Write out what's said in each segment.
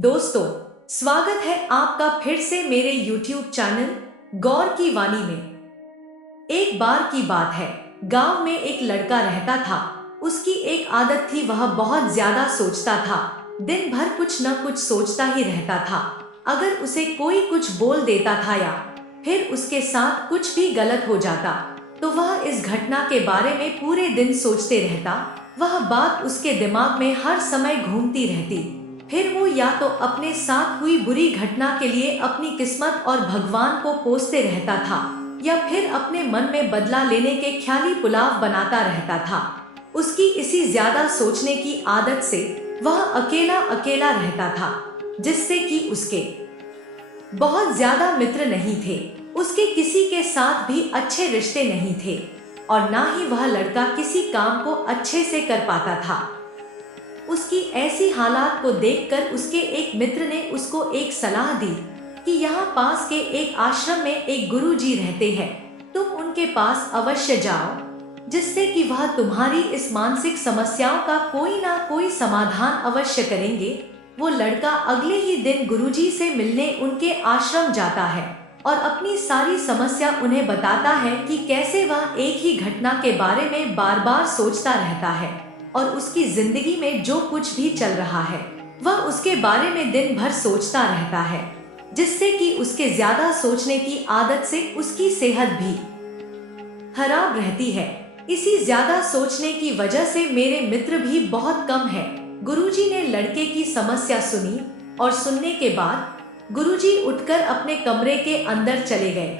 दोस्तों, स्वागत है आपका फिर से मेरे YouTube चैनल गौर की वाणी में। एक बार की बात है, गांव में एक लड़का रहता था। उसकी एक आदत थी, वह बहुत ज्यादा सोचता था। दिन भर कुछ न कुछ सोचता ही रहता था। अगर उसे कोई कुछ बोल देता था या फिर उसके साथ कुछ भी गलत हो जाता, तो वह इस घटना के बारे में पूरे दिन सोचते रहता। वह बात उसके दिमाग में हर समय घूमती रहती। फिर वो या तो अपने साथ हुई बुरी घटना के लिए अपनी किस्मत और भगवान को कोसते रहता था, या फिर अपने मन में बदला लेने के ख्याली पुलाव बनाता रहता था। उसकी इसी ज्यादा सोचने की आदत से वह अकेला अकेला रहता था, जिससे कि उसके बहुत ज्यादा मित्र नहीं थे। उसके किसी के साथ भी अच्छे रिश्ते नहीं थे, और ना ही वह लड़का किसी काम को अच्छे से कर पाता था। उसकी ऐसी हालात को देखकर उसके एक मित्र ने उसको एक सलाह दी कि यहाँ पास के एक आश्रम में एक गुरुजी रहते हैं, तुम उनके पास अवश्य जाओ, जिससे कि वह तुम्हारी इस मानसिक समस्याओं का कोई ना कोई समाधान अवश्य करेंगे। वो लड़का अगले ही दिन गुरुजी से मिलने उनके आश्रम जाता है और अपनी सारी समस्या उन्हें बताता है कि कैसे वह एक ही घटना के बारे में बार बार सोचता रहता है, और उसकी जिंदगी में जो कुछ भी चल रहा है वह उसके बारे में दिन भर सोचता रहता है, जिससे कि उसके ज्यादा सोचने की आदत से उसकी सेहत भी खराब रहती है। इसी ज्यादा सोचने की वजह से मेरे मित्र भी बहुत कम है। गुरुजी ने लड़के की समस्या सुनी, और सुनने के बाद गुरुजी उठकर अपने कमरे के अंदर चले गए।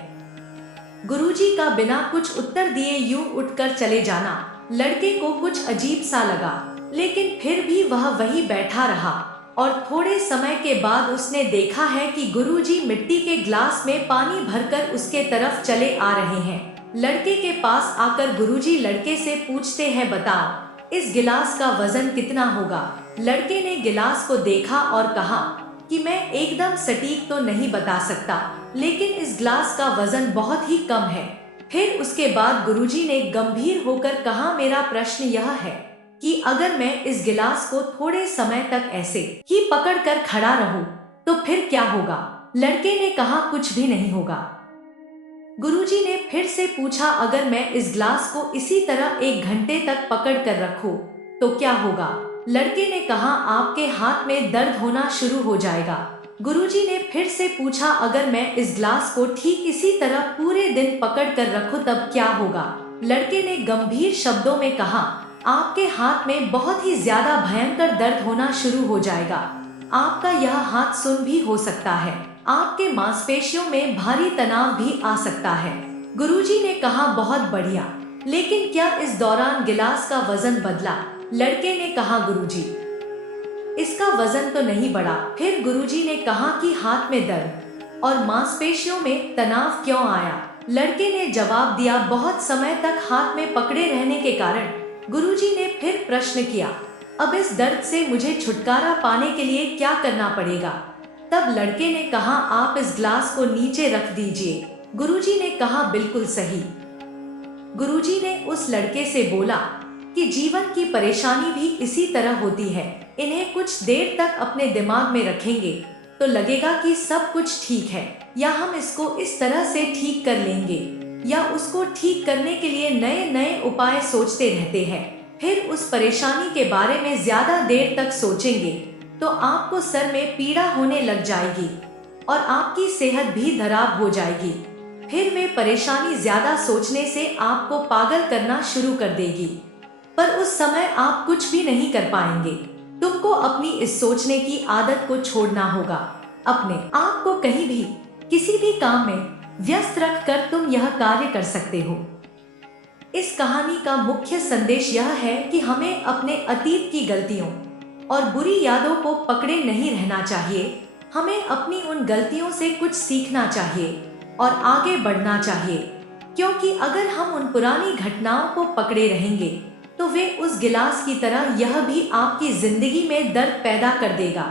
गुरुजी का बिना कुछ उत्तर दिए यूं उठकर चले जाना लड़के को कुछ अजीब सा लगा, लेकिन फिर भी वह वहीं बैठा रहा। और थोड़े समय के बाद उसने देखा है कि गुरुजी मिट्टी के ग्लास में पानी भरकर उसके तरफ चले आ रहे हैं। लड़के के पास आकर गुरुजी लड़के से पूछते हैं, बताओ इस गिलास का वजन कितना होगा। लड़के ने गिलास को देखा और कहा कि मैं एकदम सटीक तो नहीं बता सकता, लेकिन इस ग्लास का वजन बहुत ही कम है। फिर उसके बाद गुरुजी ने गंभीर होकर कहा, मेरा प्रश्न यह है कि अगर मैं इस गिलास को थोड़े समय तक ऐसे ही पकड़कर खड़ा रहूं, तो फिर क्या होगा। लड़के ने कहा, कुछ भी नहीं होगा। गुरुजी ने फिर से पूछा, अगर मैं इस ग्लास को इसी तरह 1 घंटे तक पकड़ कर रखूं, तो क्या होगा। लड़के ने कहा, आपके हाथ में दर्द होना शुरू हो जाएगा। गुरुजी ने फिर से पूछा, अगर मैं इस ग्लास को ठीक इसी तरह पूरे दिन पकड़ कर रखूं, तब क्या होगा। लड़के ने गंभीर शब्दों में कहा, आपके हाथ में बहुत ही ज्यादा भयंकर दर्द होना शुरू हो जाएगा। आपका यह हाथ सुन्न भी हो सकता है। आपके मांसपेशियों में भारी तनाव भी आ सकता है। गुरुजी ने कहा, बहुत बढ़िया, लेकिन क्या इस दौरान गिलास का वजन बदला। लड़के ने कहा, गुरुजी इसका वजन तो नहीं बढ़ा। फिर गुरुजी ने कहा कि हाथ में दर्द और मांसपेशियों में तनाव क्यों आया। लड़के ने जवाब दिया, बहुत समय तक हाथ में पकड़े रहने के कारण। गुरुजी ने फिर प्रश्न किया, अब इस दर्द से मुझे छुटकारा पाने के लिए क्या करना पड़ेगा। तब लड़के ने कहा, आप इस ग्लास को नीचे रख दीजिए। गुरुजी ने कहा, बिल्कुल सही। गुरुजी ने उस लड़के से बोला कि जीवन की परेशानी भी इसी तरह होती है। इन्हें कुछ देर तक अपने दिमाग में रखेंगे तो लगेगा कि सब कुछ ठीक है, या हम इसको इस तरह से ठीक कर लेंगे, या उसको ठीक करने के लिए नए नए उपाय सोचते रहते हैं। फिर उस परेशानी के बारे में ज्यादा देर तक सोचेंगे तो आपको सर में पीड़ा होने लग जाएगी और आपकी सेहत भी खराब हो जाएगी। फिर वे परेशानी ज्यादा सोचने से आपको पागल करना शुरू कर देगी, पर उस समय आप कुछ भी नहीं कर पाएंगे। तुमको अपनी इस सोचने की आदत को छोड़ना होगा। अपने आप को कहीं भी किसी भी काम में व्यस्त रखकर तुम यह कार्य कर सकते हो। इस कहानी का मुख्य संदेश यह है कि हमें अपने अतीत की गलतियों और बुरी यादों को पकड़े नहीं रहना चाहिए। हमें अपनी उन गलतियों से कुछ सीखना चाहिए और आगे बढ़ना चाहिए, क्योंकि अगर हम उन पुरानी घटनाओं को पकड़े रहेंगे तो वे उस गिलास की तरह यह भी आपकी जिंदगी में दर्द पैदा कर देगा।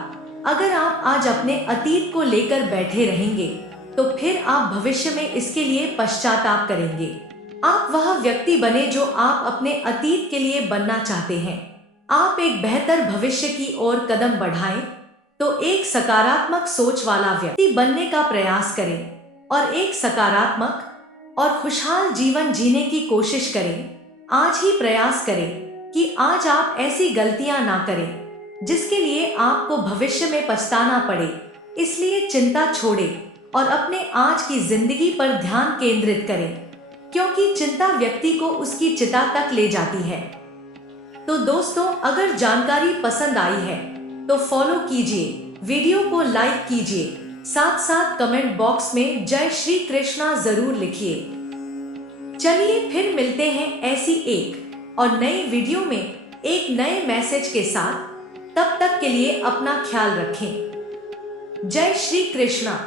अगर आप आज अपने अतीत को लेकर बैठे रहेंगे तो फिर आप भविष्य में इसके लिए पश्चाताप करेंगे। आप वह व्यक्ति बने जो आप अपने अतीत के लिए बनना चाहते हैं। आप एक बेहतर भविष्य की ओर कदम बढ़ाएं तो एक सकारात्मक सोच वाला व्यक्ति बनने का प्रयास करें और एक सकारात्मक और खुशहाल जीवन जीने की कोशिश करें। आज ही प्रयास करें कि आज आप ऐसी गलतियां ना करें जिसके लिए आपको भविष्य में पछताना पड़े। इसलिए चिंता छोड़ें और अपने आज की जिंदगी पर ध्यान केंद्रित करें, क्योंकि चिंता व्यक्ति को उसकी चिता तक ले जाती है। तो दोस्तों, अगर जानकारी पसंद आई है तो फॉलो कीजिए, वीडियो को लाइक कीजिए, साथ साथ कमेंट बॉक्स में जय श्री कृष्णा जरूर लिखिए। चलिए फिर मिलते हैं ऐसी एक और नई वीडियो में एक नए मैसेज के साथ। तब तक के लिए अपना ख्याल रखें। जय श्री कृष्णा।